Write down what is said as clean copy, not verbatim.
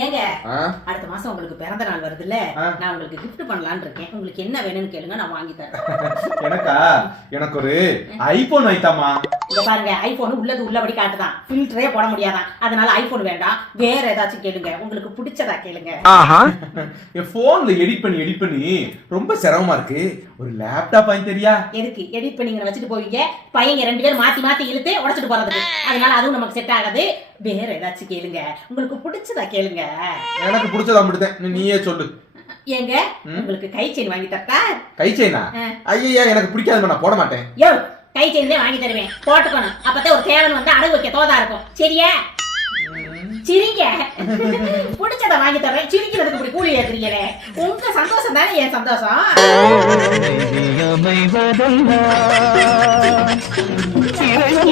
ஏங்க அடுத்த மாசம் உங்களுக்கு பிறந்த நாள் வருதுல்ல, நான் உங்களுக்கு கிஃப்ட் பண்ணலாம்னு இருக்கேன். உங்களுக்கு என்ன வேணும்னு கேளுங்க, நான் வாங்கி தரேன். எனக்கா? எனக்கு ஒரு ஐபோன் வாங்கிட்டாமா. இங்க பாருங்க, ஐபோன் உள்ளது உள்ளபடி காட்டுதான், ஃபில்டரே போட முடியாதான். அதனால ஐபோன் வேண்டாம், வேற ஏதாச்சும் கேளுங்க, உங்களுக்கு பிடிச்சதா கேளுங்க. என் போன்ல எடிட் பண்ணி ரொம்ப சிரமமா இருக்கு. ஒரு லேப்டாப் வாங்கி தெரியா? எதுக்கு எடிட் பண்ணி வச்சுட்டு போவீங்க? பையங்க 2 பேரும் மாத்தி இழுத்து உடைச்சிட்டு போறதுக்கு. அதனால அதுவும் நமக்கு செட் ஆகாது. வேற ஏதாச்சும் கேளுங்க, உங்களுக்கு பிடிச்சதா கேளுங்க. எனக்கு பிடிச்சதா மட்டும் நீயே சொல்லு. ஏங்க உங்களுக்கு கை செயின் வாங்கி தரட்டா? கை செயினா? ஐயா எனக்கு பிடிக்காது, நான் போட மாட்டேன். யோ, கை செயினே வாங்கி தருவேன், போட்டுக்கணும். அப்பதான் ஒரு தேவன் வந்து அடகு வைக்க தோதா இருக்கும். சரியா? சிரிங்க. பிடிச்சத வாங்கி தரேன், சிரிக்கிறதுக்கு இப்படி கூலி ஏத்துறீங்களே. உங்க சந்தோஷம் தானே என் சந்தோஷம். சிரிங்க.